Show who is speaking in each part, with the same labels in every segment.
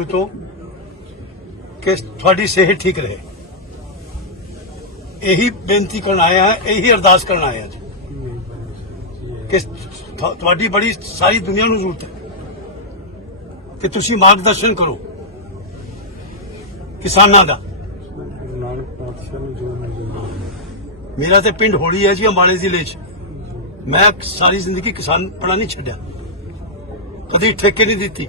Speaker 1: ਵਾਹਿਗੁਰੂ ਤੋਂ ਕਿ ਤੁਹਾਡੀ ਸਿਹਤ ਠੀਕ ਰਹੇ। ਇਹੀ ਬੇਨਤੀ ਕਰਨ ਆਇਆ ਹਾਂ ਇਹੀ ਅਰਦਾਸ ਕਰਨ ਆਇਆ ਜੀ।
Speaker 2: ਕਿ
Speaker 1: ਤੁਹਾਡੀ ਬੜੀ ਸਾਰੀ ਦੁਨੀਆ ਨੂੰ ਜ਼ਰੂਰਤ ਹੈ। ਕਿ ਤੁਸੀਂ ਮਾਰਗਦਰਸ਼ਨ ਕਰੋ। ਕਿਸਾਨਾਂ ਦਾ। ਮੇਰਾ ਤੇ ਪਿੰਡ ਹੋਲੀ ਹੈ ਜੀ, ਅੰਬਾਲੇ ਜ਼ਿਲ੍ਹੇ 'ਚ। ਮੈਂ ਸਾਰੀ ਜ਼ਿੰਦਗੀ ਕਿਸਾਨ ਪੜਾ ਨਹੀਂ ਛੱਡਿਆ। ਕਦੀ ਠੇਕੇ ਨਹੀਂ ਦਿੱਤੀ।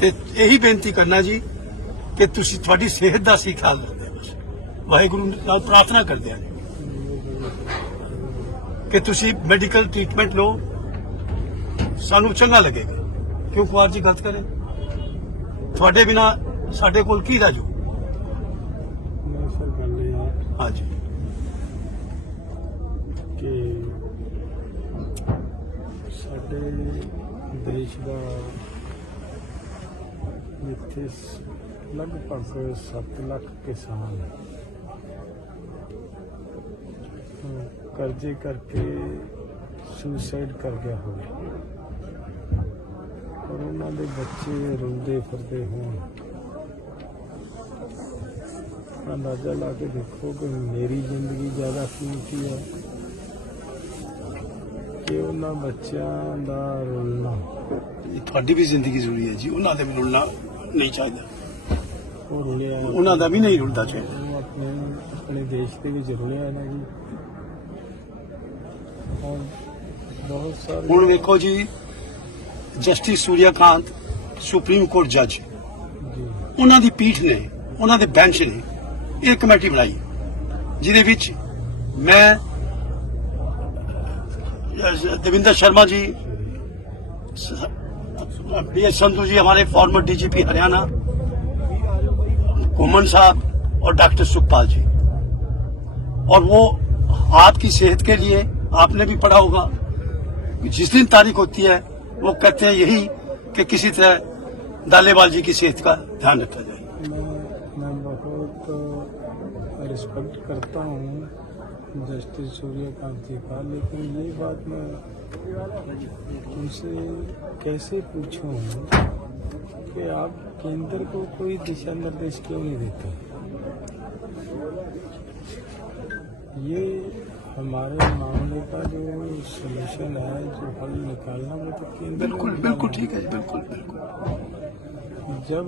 Speaker 1: ਤੇ ਇਹੀ ਬੇਨਤੀ ਕਰਨਾ ਜੀ ਕਿ ਤੁਸੀਂ ਤੁਹਾਡੀ ਸਿਹਤ ਦਾ ਸੀ ਖਿਆਲ ਰੱਖਦੇ ਵਾਹਿਗੁਰੂ ਨਾਲ ਪ੍ਰਾਰਥਨਾ ਕਰਦੇ ਹਾਂ। ਕਿ ਤੁਸੀਂ ਮੈਡੀਕਲ ਟ੍ਰੀਟਮੈਂਟ ਲਓ। ਸਾਨੂੰ ਚੰਗਾ ਲੱਗੇਗਾ ਕਿਉਂ ਕੁਮਾਰ ਜੀ ਗਲਤ ਕਰੇ? ਤੁਹਾਡੇ ਬਿਨਾ ਸਾਡੇ ਕੋਲ ਕੀ ਰਾਜੂ ਹਾਂਜੀ।
Speaker 2: ਕਿ ਸਾਡੇ ਦੇਸ਼ ਦਾ ਜਿੱਥੇ ਲਗਭਗ 7 ਲੱਖ ਕਿਸਾਨ ਕਰਜ਼ੇ ਕਰਕੇ ਸੁਸਾਈਡ ਕਰ ਗਿਆ ਹੋਵੇ। ਔਰ ਉਹਨਾਂ ਦੇ ਬੱਚੇ ਰੋਂਦੇ ਫਿਰਦੇ ਹੋਣ। ਅੰਦਾਜ਼ਾ ਲਾ ਕੇ ਦੇਖੋ ਕਿ ਮੇਰੀ ਜ਼ਿੰਦਗੀ ਜ਼ਿਆਦਾ ਕੀਮਤੀ ਹੈ ਕਿ ਉਹਨਾਂ ਬੱਚਿਆਂ ਦਾ ਰੋਲਣਾ।
Speaker 1: ਤੁਹਾਡੀ ਵੀ ਜ਼ਿੰਦਗੀ ਜ਼ਰੂਰੀ ਹੈ ਜੀ, ਉਹਨਾਂ ਦੇ ਵੀ ਰੁਲਣਾ। ਨਹੀਂ ਚਾਹੀਦਾ।
Speaker 2: ਉਹ ਰੁਲਿਆ ਉਹਨਾਂ ਦਾ ਵੀ ਨਹੀਂ ਰੁਲਦਾ ਚਾਹੀਦਾ। ਉਹ ਆਪਣੇ ਆਪਣੇ ਦੇਸ਼ ਦੇ ਵਿੱਚ ਰੁਲਿਆ ਨਾ ਜੀ। ਔਰ ਬਹੁਤ ਸਾਰੇ ਹੁਣ ਵੇਖੋ
Speaker 1: ਜੀ ਜਸਟਿਸ ਸੂਰਿਆਕਾਂਤ ਸੁਪਰੀਮ ਕੋਰਟ ਜੱਜ। ਉਹਨਾਂ ਦੀ ਪੀਠ ਨੇ ਉਹਨਾਂ ਦੇ ਬੈਂਚ ਨੇ ਇਹ ਕਮੇਟੀ ਬਣਾਈ। ਜਿਹਦੇ ਵਿੱਚ ਮੈਂ ਦੇਵਿੰਦਰ ਸ਼ਰਮਾ ਜੀ بی ایس سندھو جی ہمارے farmer D G P Haryana گومن صاحب اور ڈاکٹر سکھپال جی۔ اور وہ آپ کی صحت کے لیے آپ نے بھی پڑھا ہوگا۔ جس دن تاریخ ہوتی ہے، وہ کہتے ہیں یہی کہ کسی طرح دالے بال جی کی صحت کا دھیان رکھا جائے۔
Speaker 2: میں بہت ریسپیکٹ کرتا ہوں جسٹس سوریہ کانت تھا لیکن یہ بات میں ان سے کیسے پوچھوں کہ آپ کیندر کو کوئی دشا نردیش کیوں نہیں دیتے؟ یہ ہمارے معاملے کا جو سلوشن ہے جو حل نکالنا وہ تو کیندر بالکل بالکل ٹھیک
Speaker 1: ہے بالکل بالکل۔
Speaker 2: جب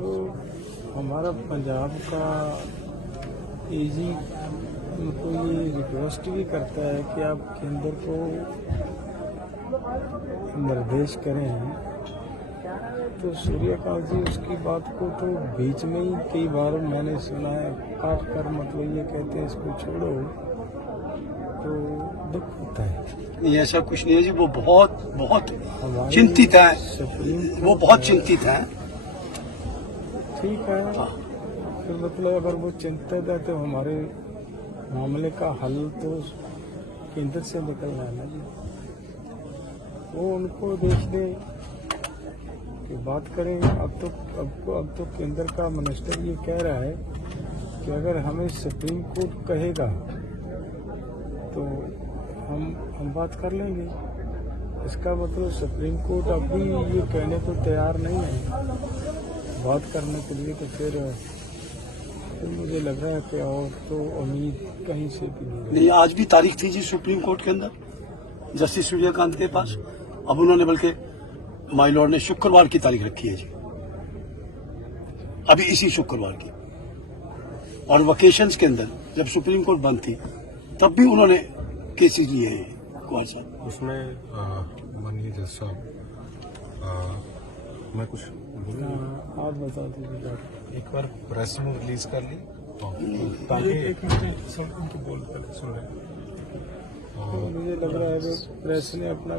Speaker 2: ہمارا پنجاب کا ایجی ان کو یہ ریکویسٹ بھی کرتا ہے کہ آپ کیندر کو نردیش کریں تو سوریہ کال جی اس کی بات کو تو بیچ میں ہی کئی بار میں نے سنا ہے۔ کاٹ کر مطلب یہ کہتے ہیں اس کو چھوڑو۔ تو دکھ ہوتا ہے۔
Speaker 1: یہ ایسا کچھ نہیں ہے جی وہ بہت بہت
Speaker 2: چنتت ہے وہ بہت چنتت
Speaker 1: ہے
Speaker 2: ٹھیک ہے۔ ہاں۔ مطلب اگر وہ چنتے ہے تو ہمارے معاملے کا حل تو کیندر سے نکل رہا ہے نا جی۔ وہ ان کو دیکھ دیں کہ بات کریں۔ اب تو اب اب تو کیندر کا منسٹر یہ کہہ رہا ہے کہ اگر ہمیں سپریم کورٹ کہے گا تو ہم ہم بات کر لیں گے۔ اس کا مطلب سپریم کورٹ اب بھی یہ کہنے کو تیار نہیں ہے۔ بات کرنے کے لیے تو پھر مجھے لگ رہا ہے کہ اور تو امید کہیں سے نہیں
Speaker 1: آج بھی تاریخ تھی جی سپریم کورٹ کے اندر جسٹس سوریا کانت کے پاس۔ اب انہوں نے بلکہ مائی لارڈ نے شکروار کی تاریخ رکھی ہے جی۔ ابھی اسی شکروار کی۔ اور وکیشنز کے اندر جب سپریم کورٹ بند تھی تب بھی انہوں نے کیسز لیے ہیں کمار صاحب۔
Speaker 3: اس میں مانیے جج صاحب میں کچھ ہاں،
Speaker 2: آپ بتا دیجیے۔
Speaker 3: ایک بار پریس میں ریلیز کر لی۔ تاکہ ہاں۔
Speaker 2: مجھے لگ رہا ہے پریس نے اپنا